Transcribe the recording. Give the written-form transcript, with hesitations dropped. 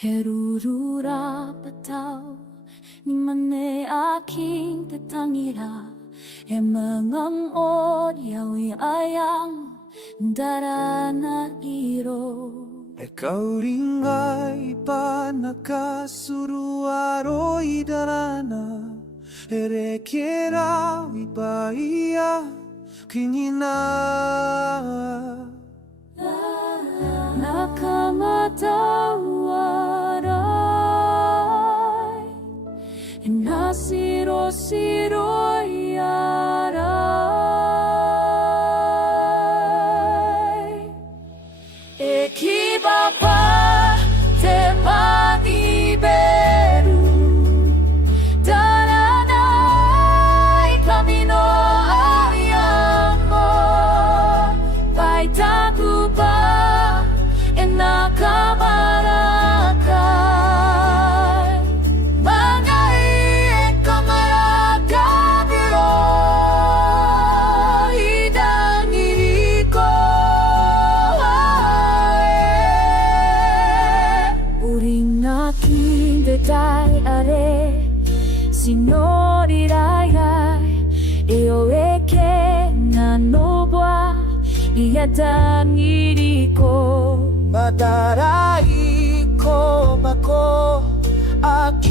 Herurura pataw ni mane aking tatangila Emangangod yawi ayang darana iro Ikaw rin ay panakasuruaro idarana Erekera wibaya kinina Nakamatawaray Nasiro-siro yaray Ekibaba te pag-iberu Daranay kamino ayang mo Paitaguba Nakamaragay Bangay kamaragabiro Idang iriko Uring aking detay are Sinorirayay Eoeke nanobwa Iyadang iriko Madarai ko bako aki